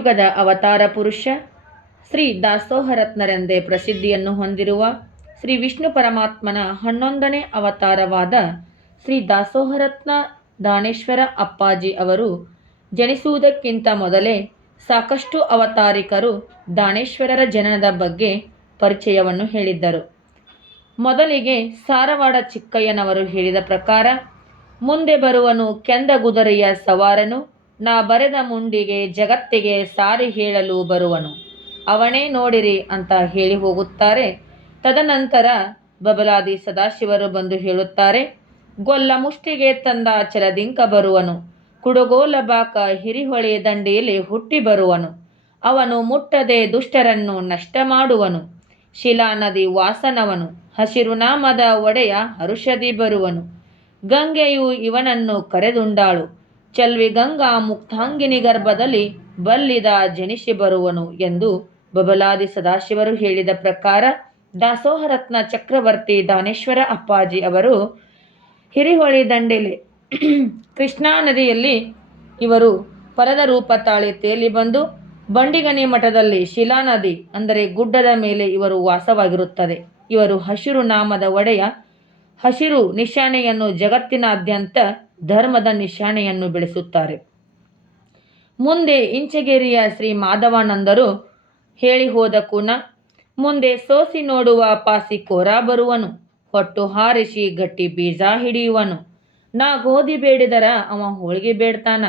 ಕಲಿಯುಗದ ಅವತಾರ ಪುರುಷ ಶ್ರೀ ದಾಸೋಹರತ್ನರೆಂದೇ ಪ್ರಸಿದ್ಧಿಯನ್ನು ಹೊಂದಿರುವ ಶ್ರೀ ವಿಷ್ಣು ಪರಮಾತ್ಮನ 11ನೇ ಅವತಾರವಾದ ಶ್ರೀ ದಾಸೋಹರತ್ನ ದಾನೇಶ್ವರ ಅಪ್ಪಾಜಿ ಅವರು ಜನಿಸುವುದಕ್ಕಿಂತ ಮೊದಲೇ ಸಾಕಷ್ಟು ಅವತಾರಿಕರು ದಾನೇಶ್ವರರ ಜನನದ ಬಗ್ಗೆ ಪರಿಚಯವನ್ನು ಹೇಳಿದ್ದರು. ಮೊದಲಿಗೆ ಸಾರವಾಡ ಚಿಕ್ಕಯ್ಯನವರು ಹೇಳಿದ ಪ್ರಕಾರ, ಮುಂದೆ ಬರುವನು ಕೆಂದಗುದರೆಯ ಸವಾರನು, ನಾ ಬರೆದ ಮುಂಡಿಗೆ ಜಗತ್ತಿಗೆ ಸಾರಿ ಹೇಳಲು ಬರುವನು, ಅವನೇ ನೋಡಿರಿ ಅಂತ ಹೇಳಿ ಹೋಗುತ್ತಾರೆ. ತದನಂತರ ಬಬಲಾದಿ ಸದಾಶಿವರು ಬಂದು ಹೇಳುತ್ತಾರೆ, ಗೊಲ್ಲ ಮುಷ್ಟಿಗೆ ತಂದ ಚಲದಿಂಕ ಬರುವನು, ಕುಡುಗೋಲ ಬಾಕ ಹಿರಿಹೊಳೆ ದಂಡೆಯಲ್ಲಿ ಹುಟ್ಟಿ ಬರುವನು, ಅವನು ಮುಟ್ಟದೆ ದುಷ್ಟರನ್ನು ನಷ್ಟ ಮಾಡುವನು, ಶಿಲಾನದಿ ವಾಸನವನು, ಹಸಿರು ನಾಮದ ಒಡೆಯ ಹರುಷದಿ ಬರುವನು, ಗಂಗೆಯು ಇವನನ್ನು ಕರೆದುಂಡಾಳು, ಚಲ್ವಿ ಗಂಗಾ ಮುಕ್ತಾಂಗಿನಿ ಗರ್ಭದಲ್ಲಿ ಬಲ್ಲಿದ ಜನಿಸಿ ಬರುವನು ಎಂದು ಬಬಲಾದಿ ಸದಾಶಿವರು ಹೇಳಿದ ಪ್ರಕಾರ ದಾಸೋಹರತ್ನ ಚಕ್ರವರ್ತಿ ದಾನೇಶ್ವರ ಅಪ್ಪಾಜಿ ಅವರು ಹಿರಿಹೊಳೆ ದಂಡೆಲೆ ಕೃಷ್ಣಾ ನದಿಯಲ್ಲಿ ಇವರು ಫಲದ ರೂಪ ತಾಳಿ ತೇಲಿ ಬಂದು ಬಂಡಿಗನಿ ಮಠದಲ್ಲಿ ಶಿಲಾನದಿ ಅಂದರೆ ಗುಡ್ಡದ ಮೇಲೆ ಇವರು ವಾಸವಾಗಿರುತ್ತದೆ. ಇವರು ಹಸಿರು ನಾಮದ ಒಡೆಯ ಹಸಿರು ನಿಶಾನೆಯನ್ನು ಜಗತ್ತಿನಾದ್ಯಂತ ಧರ್ಮದ ನಿಶಾನೆಯನ್ನು ಬೆಳೆಸುತ್ತಾರೆ. ಮುಂದೆ ಇಂಚಗೇರಿಯ ಶ್ರೀ ಮಾಧವಾನಂದರು ಹೇಳಿ ಹೋದ ಕೂನ, ಮುಂದೆ ಸೋಸಿ ನೋಡುವ ಪಾಸಿ ಕೋರ ಬರುವನು, ಹೊಟ್ಟು ಹಾರಿಸಿ ಗಟ್ಟಿ ಬೀಜ ಹಿಡಿಯುವನು, ನಾ ಗೋಧಿ ಬೇಡಿದರ ಅವ ಹೋಳಿಗೆ ಬೇಡ್ತಾನ,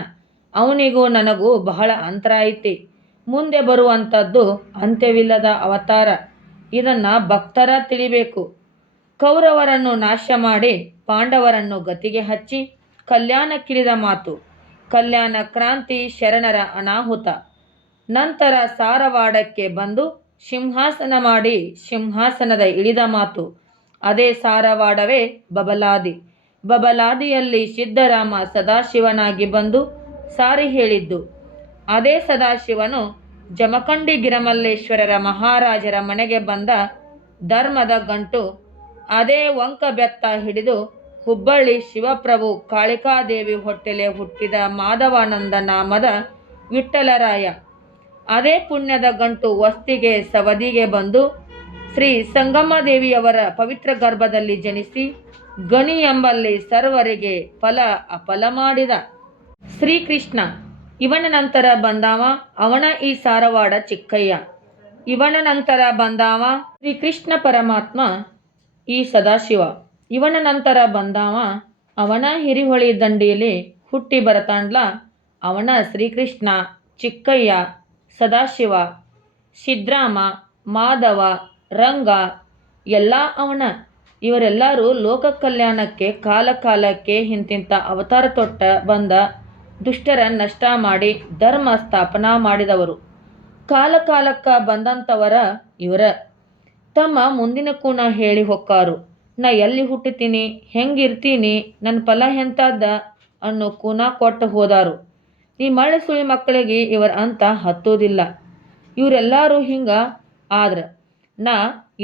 ಅವನಿಗೂ ನನಗೂ ಬಹಳ ಅಂತರ ಐತಿ, ಮುಂದೆ ಬರುವಂಥದ್ದು ಅಂತ್ಯವಿಲ್ಲದ ಅವತಾರ, ಇದನ್ನ ಭಕ್ತರ ತಿಳಿಬೇಕು. ಕೌರವರನ್ನು ನಾಶ ಮಾಡಿ ಪಾಂಡವರನ್ನು ಗತಿಗೆ ಹಚ್ಚಿ ಕಲ್ಯಾಣಕ್ಕಿಳಿದ ಮಾತು, ಕಲ್ಯಾಣ ಕ್ರಾಂತಿ ಶರಣರ ಅನಾಹುತ, ನಂತರ ಸಾರವಾಡಕ್ಕೆ ಬಂದು ಸಿಂಹಾಸನ ಮಾಡಿ ಸಿಂಹಾಸನದ ಇಳಿದ ಮಾತು, ಅದೇ ಸಾರವಾಡವೇ ಬಬಲಾದಿ, ಬಬಲಾದಿಯಲ್ಲಿ ಸಿದ್ದರಾಮ ಸದಾಶಿವನಾಗಿ ಬಂದು ಸಾರಿ ಹೇಳಿದ್ದು, ಅದೇ ಸದಾಶಿವನು ಜಮಖಂಡಿ ಗಿರಮಲ್ಲೇಶ್ವರರ ಮಹಾರಾಜರ ಮನೆಗೆ ಬಂದ ಧರ್ಮದ ಗಂಟು, ಅದೇ ವಂಕ ಬೆತ್ತ ಹಿಡಿದು ಹುಬ್ಬಳ್ಳಿ ಶಿವಪ್ರಭು ಕಾಳಿಕಾದೇವಿ ಹೊಟ್ಟೆಲೆ ಹುಟ್ಟಿದ ಮಾಧವಾನಂದ ನಾಮದ ವಿಠ್ಠಲರಾಯ, ಅದೇ ಪುಣ್ಯದ ಗಂಟು ವಸ್ತಿಗೆ ಸವದಿಗೆ ಬಂದು ಶ್ರೀ ಸಂಗಮದೇವಿಯವರ ಪವಿತ್ರ ಗರ್ಭದಲ್ಲಿ ಜನಿಸಿ ಗಣಿ ಎಂಬಲ್ಲಿ ಸರ್ವರಿಗೆ ಫಲ ಅಫಲ ಮಾಡಿದ ಶ್ರೀಕೃಷ್ಣ. ಇವನ ನಂತರ ಬಂದಾವ ಅವನ ಈ ಸಾರವಾಡ ಚಿಕ್ಕಯ್ಯ, ಇವನ ನಂತರ ಬಂದಾವ ಶ್ರೀಕೃಷ್ಣ ಪರಮಾತ್ಮ ಈ ಸದಾಶಿವ, ಇವನ ನಂತರ ಬಂದಾವ ಅವನ ಹಿರಿಹೊಳಿ ದಂಡೆಯಲ್ಲಿ ಹುಟ್ಟಿ ಬರತಾಂಡ್ಲ ಅವನ ಶ್ರೀಕೃಷ್ಣ, ಚಿಕ್ಕಯ್ಯ, ಸದಾಶಿವ, ಸಿದ್ರಾಮ, ಮಾಧವ, ರಂಗ ಎಲ್ಲ ಅವನ. ಇವರೆಲ್ಲರೂ ಲೋಕ ಕಲ್ಯಾಣಕ್ಕೆ ಕಾಲ ಕಾಲಕ್ಕೆ ಇಂತಿಂಥ ಅವತಾರ ತೊಟ್ಟ ಬಂದ ದುಷ್ಟರ ನಷ್ಟ ಮಾಡಿ ಧರ್ಮ ಸ್ಥಾಪನಾ ಮಾಡಿದವರು. ಕಾಲ ಕಾಲಕ್ಕ ಬಂದಂಥವರ ಇವರ ತಮ್ಮ ಮುಂದಿನ ಕೂನ ಹೇಳಿ ಹೊಕ್ಕಾರು. ನಾ ಎಲ್ಲಿ ಹುಟ್ಟುತ್ತೀನಿ, ಹೆಂಗಿರ್ತೀನಿ, ನನ್ನ ಫಲ ಎಂಥದ್ದ ಅನ್ನೋ ಕೂನ ಕೊಟ್ಟು ಹೋದಾರು. ಈ ಮಳೆ ಸುಳಿ ಮಕ್ಕಳಿಗೆ ಇವರ ಅಂತ ಹತ್ತೋದಿಲ್ಲ. ಇವರೆಲ್ಲರೂ ಹಿಂಗ ಆದ್ರ ನಾ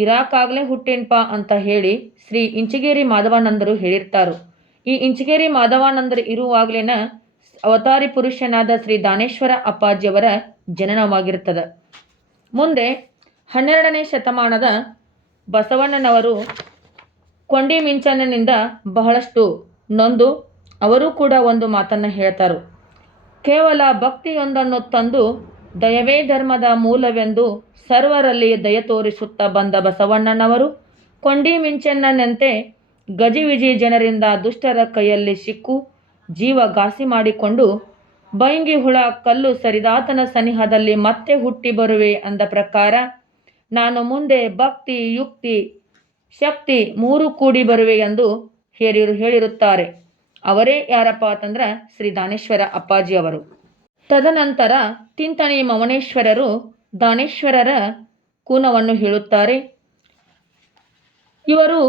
ಇರಾಕಾಗಲೇ ಹುಟ್ಟೇನ್ಪ ಅಂತ ಹೇಳಿ ಶ್ರೀ ಇಂಚಗೇರಿ ಮಾಧವಾನಂದರು ಹೇಳಿರ್ತಾರು. ಈ ಇಂಚಗೇರಿ ಮಾಧವಾನಂದರು ಇರುವಾಗಲೇನ ಅವತಾರಿ ಪುರುಷನಾದ ಶ್ರೀ ದಾನೇಶ್ವರ ಅಪ್ಪಾಜಿಯವರ ಜನನವಾಗಿರ್ತದ. ಮುಂದೆ 12ನೇ ಶತಮಾನದ ಬಸವಣ್ಣನವರು ಕೊಂಡಿ ಮಿಂಚಣ್ಣನಿಂದ ಬಹಳಷ್ಟು ನೊಂದು ಅವರು ಕೂಡ ಒಂದು ಮಾತನ್ನು ಹೇಳ್ತಾರು. ಕೇವಲ ಭಕ್ತಿಯೊಂದನ್ನು ತಂದು ದಯವೇ ಧರ್ಮದ ಮೂಲವೆಂದು ಸರ್ವರಲ್ಲಿ ದಯ ತೋರಿಸುತ್ತಾ ಬಂದ ಬಸವಣ್ಣನವರು ಕೊಂಡಿ ಮಿಂಚಣ್ಣನಂತೆ ಗಜಿವಿಜಿ ಜನರಿಂದ ದುಷ್ಟರ ಕೈಯಲ್ಲಿ ಸಿಕ್ಕು ಜೀವ ಘಾಸಿ ಮಾಡಿಕೊಂಡು ಬೈಂಗಿ ಹುಳ ಕಲ್ಲು ಸರಿದಾತನ ಸನಿಹದಲ್ಲಿ ಮತ್ತೆ ಹುಟ್ಟಿ ಬರುವೆ ಅಂದ ಪ್ರಕಾರ ನಾನು ಮುಂದೆ ಭಕ್ತಿ ಯುಕ್ತಿ ಶಕ್ತಿ 3 ಕೂಡಿ ಬರುವೆ ಎಂದು ಹೇಳಿರುತ್ತಾರೆ. ಅವರೇ ಯಾರಪ್ಪ ಅಂತಂದ್ರೆ ಶ್ರೀ ದಾನೇಶ್ವರ ಅಪ್ಪಾಜಿ ಅವರು. ತದನಂತರ ತಿಂತಣಿ ಮವನೇಶ್ವರರು ದಾನೇಶ್ವರರ ಕೂನವನ್ನು ಹೇಳುತ್ತಾರೆ. ಇವರು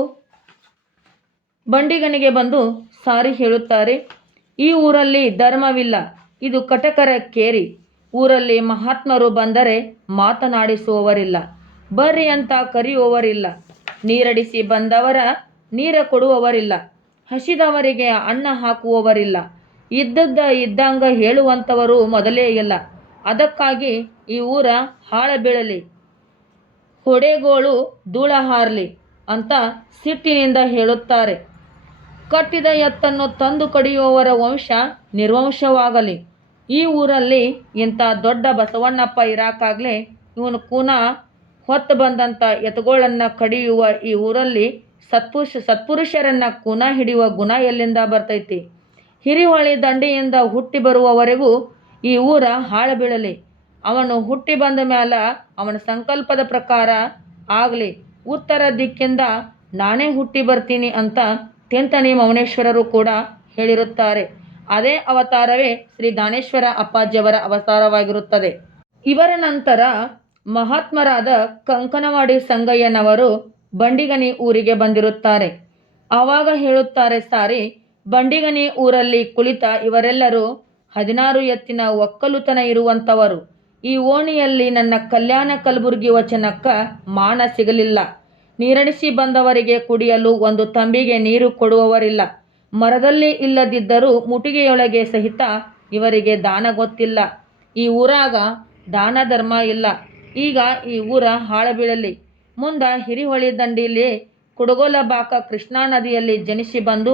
ಬಂಡಿಗನಿಗೆ ಬಂದು ಸಾರಿ ಹೇಳುತ್ತಾರೆ, ಈ ಊರಲ್ಲಿ ಧರ್ಮವಿಲ್ಲ, ಇದು ಕಟಕರ ಕೇರಿ, ಊರಲ್ಲಿ ಮಹಾತ್ಮರು ಬಂದರೆ ಮಾತನಾಡಿಸುವವರಿಲ್ಲ, ಬರ್ರಿ ಅಂತ ಕರೆಯುವವರಿಲ್ಲ, ನೀರಡಿಸಿ ಬಂದವರ ನೀರ ಕೊಡುವವರಿಲ್ಲ, ಹಸಿದವರಿಗೆ ಅನ್ನ ಹಾಕುವವರಿಲ್ಲ, ಇದ್ದದ್ದ ಇದ್ದಂಗ ಹೇಳುವಂಥವರು ಮೊದಲೇ ಇಲ್ಲ, ಅದಕ್ಕಾಗಿ ಈ ಊರ ಹಾಳ ಬೀಳಲಿ, ಹೊಡೆಗೋಳು ಧೂಳ ಹಾರಲಿ ಅಂತ ಸಿಟ್ಟಿನಿಂದ ಹೇಳುತ್ತಾರೆ. ಕಟ್ಟಿದ ಎತ್ತನ್ನು ತಂದು ಕಡಿಯುವವರ ವಂಶ ನಿರ್ವಂಶವಾಗಲಿ. ಈ ಊರಲ್ಲಿ ಇಂಥ ದೊಡ್ಡ ಬಸವಣ್ಣಪ್ಪ ಇರಾಕಾಗ್ಲೇ ಇವನು ಕೂನ ಹೊತ್ತು ಬಂದಂಥ ಎತ್ತುಗಳನ್ನು ಕಡಿಯುವ ಈ ಊರಲ್ಲಿ ಸತ್ಪುರುಷರನ್ನ ಕೂನ ಹಿಡಿಯುವ ಗುಣ ಎಲ್ಲಿಂದ ಬರ್ತೈತಿ? ಹಿರಿಹೊಳಿ ದಂಡೆಯಿಂದ ಹುಟ್ಟಿ ಬರುವವರೆಗೂ ಈ ಊರ ಹಾಳು ಬೀಳಲಿ. ಅವನು ಹುಟ್ಟಿ ಬಂದ ಮ್ಯಾಲ ಅವನ ಸಂಕಲ್ಪದ ಪ್ರಕಾರ ಆಗಲಿ. ಉತ್ತರ ದಿಕ್ಕಿಂದ ನಾನೇ ಹುಟ್ಟಿ ಬರ್ತೀನಿ ಅಂತ ತಿಂತಣಿ ಮೌನೇಶ್ವರರು ಕೂಡ ಹೇಳಿರುತ್ತಾರೆ. ಅದೇ ಅವತಾರವೇ ಶ್ರೀ ದಾನೇಶ್ವರ ಅಪ್ಪಾಜಿಯವರ ಅವತಾರವಾಗಿರುತ್ತದೆ. ಇವರ ನಂತರ ಮಹಾತ್ಮರಾದ ಕಂಕನವಾಡಿ ಸಂಗಯ್ಯನವರು ಬಂಡಿಗನಿ ಊರಿಗೆ ಬಂದಿರುತ್ತಾರೆ. ಆವಾಗ ಹೇಳುತ್ತಾರೆ, ಸಾರಿ, ಬಂಡಿಗನಿ ಊರಲ್ಲಿ ಕುಳಿತ ಇವರೆಲ್ಲರೂ 16 ಎತ್ತಿನ ಒಕ್ಕಲುತನ ಇರುವಂಥವರು. ಈ ಓಣಿಯಲ್ಲಿ ನನ್ನ ಕಲ್ಯಾಣ ಕಲಬುರ್ಗಿ ವಚನಕ್ಕ ಮಾನ ಸಿಗಲಿಲ್ಲ. ನೀರಣಿಸಿ ಬಂದವರಿಗೆ ಕುಡಿಯಲು ಒಂದು ತಂಬಿಗೆ ನೀರು ಕೊಡುವವರಿಲ್ಲ. ಮರದಲ್ಲಿ ಇಲ್ಲದಿದ್ದರೂ ಮುಟಿಗೆಯೊಳಗೆ ಸಹಿತ ಇವರಿಗೆ ದಾನ ಗೊತ್ತಿಲ್ಲ. ಈ ಊರಾಗ ದಾನ ಧರ್ಮ ಇಲ್ಲ. ಈಗ ಈ ಊರ ಹಾಳು ಬೀಳಲಿ. ಮುಂದ ಹಿರಿಹೊಳಿ ದಂಡಿಲಿ ಕುಡಗೋಲಬಾಕ ಕೃಷ್ಣಾ ನದಿಯಲ್ಲಿ ಜನಿಸಿ ಬಂದು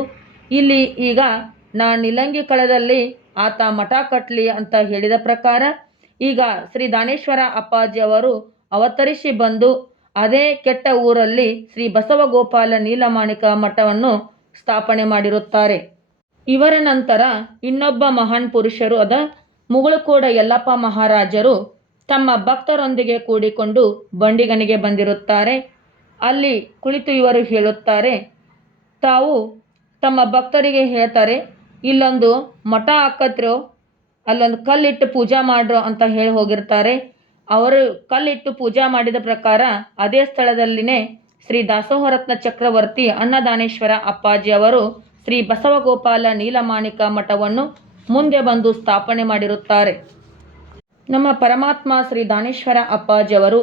ಇಲ್ಲಿ ಈಗ ನಾ ನಿಲಂಗಿ ಕಳದಲ್ಲಿ ಆತ ಮಠ ಕಟ್ಟಲಿ ಅಂತ ಹೇಳಿದ ಪ್ರಕಾರ ಈಗ ಶ್ರೀ ದಾನೇಶ್ವರ ಅಪ್ಪಾಜಿಯವರು ಅವತರಿಸಿ ಬಂದು ಅದೇ ಕೆಟ್ಟ ಊರಲ್ಲಿ ಶ್ರೀ ಬಸವಗೋಪಾಲ ನೀಲಮಾಣಿಕ ಮಠವನ್ನು ಸ್ಥಾಪನೆ ಮಾಡಿರುತ್ತಾರೆ. ಇವರ ನಂತರ ಇನ್ನೊಬ್ಬ ಮಹಾನ್ ಪುರುಷರು ಅದ ಮುಗುಳುಕೋಡ ಯಲ್ಲಪ್ಪ ಮಹಾರಾಜರು ತಮ್ಮ ಭಕ್ತರೊಂದಿಗೆ ಕೂಡಿಕೊಂಡು ಬಂಡಿಗನಿಗೆ ಬಂದಿರುತ್ತಾರೆ. ಅಲ್ಲಿ ಕುಳಿತು ಇವರು ಹೇಳುತ್ತಾರೆ, ತಾವು ತಮ್ಮ ಭಕ್ತರಿಗೆ ಹೇಳ್ತಾರೆ, ಇಲ್ಲೊಂದು ಮಠ ಹಾಕತ್ರೋ, ಅಲ್ಲೊಂದು ಕಲ್ಲಿಟ್ಟು ಪೂಜಾ ಮಾಡ್ರೋ ಅಂತ ಹೇಳಿ ಹೋಗಿರ್ತಾರೆ. ಅವರು ಕಲ್ಲಿಟ್ಟು ಪೂಜಾ ಮಾಡಿದ ಪ್ರಕಾರ ಅದೇ ಸ್ಥಳದಲ್ಲಿನೇ ಶ್ರೀ ದಾಸೋಹರತ್ನ ಚಕ್ರವರ್ತಿ ಅನ್ನದಾನೇಶ್ವರ ಅಪ್ಪಾಜಿ ಅವರು ಶ್ರೀ ಬಸವಗೋಪಾಲ ನೀಲಮಾಣಿಕ ಮಠವನ್ನು ಮುಂದೆ ಬಂದು ಸ್ಥಾಪನೆ ಮಾಡಿರುತ್ತಾರೆ. ನಮ್ಮ ಪರಮಾತ್ಮ ಶ್ರೀ ದಾನೇಶ್ವರ ಅಪ್ಪಾಜಿಯವರು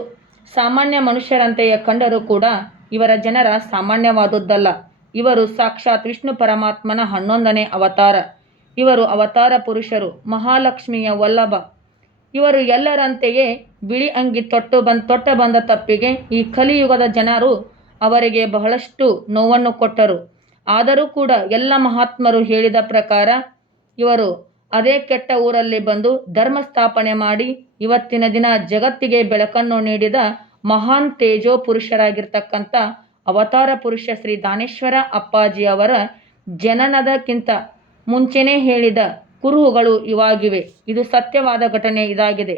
ಸಾಮಾನ್ಯ ಮನುಷ್ಯರಂತೆಯೇ ಕಂಡರೂ ಕೂಡ ಇವರ ಜನರ ಸಾಮಾನ್ಯವಾದುದ್ದಲ್ಲ. ಇವರು ಸಾಕ್ಷಾತ್ ವಿಷ್ಣು ಪರಮಾತ್ಮನ 11ನೇ ಅವತಾರ. ಇವರು ಅವತಾರ ಪುರುಷರು, ಮಹಾಲಕ್ಷ್ಮಿಯ ವಲ್ಲಭ. ಇವರು ಎಲ್ಲರಂತೆಯೇ ಬಿಳಿ ಅಂಗಿ ತೊಟ್ಟ ಬಂದ ತಪ್ಪಿಗೆ ಈ ಕಲಿಯುಗದ ಜನರು ಅವರಿಗೆ ಬಹಳಷ್ಟು ನೋವನ್ನು ಕೊಟ್ಟರು. ಆದರೂ ಕೂಡ ಎಲ್ಲ ಮಹಾತ್ಮರು ಹೇಳಿದ ಪ್ರಕಾರ ಇವರು ಅದೇ ಕೆಟ್ಟ ಊರಲ್ಲಿ ಬಂದು ಧರ್ಮ ಸ್ಥಾಪನೆ ಮಾಡಿ ಇವತ್ತಿನ ದಿನ ಜಗತ್ತಿಗೆ ಬೆಳಕನ್ನು ನೀಡಿದ ಮಹಾನ್ ತೇಜೋ ಪುರುಷರಾಗಿರ್ತಕ್ಕಂಥ ಅವತಾರ ಪುರುಷ ಶ್ರೀ ದಾನೇಶ್ವರ ಅಪ್ಪಾಜಿಯವರ ಜನನದಕ್ಕಿಂತ ಮುಂಚೆನೇ ಹೇಳಿದ ಕುರುಹುಗಳು ಇವಾಗಿವೆ. ಇದು ಸತ್ಯವಾದ ಘಟನೆ ಇದಾಗಿದೆ.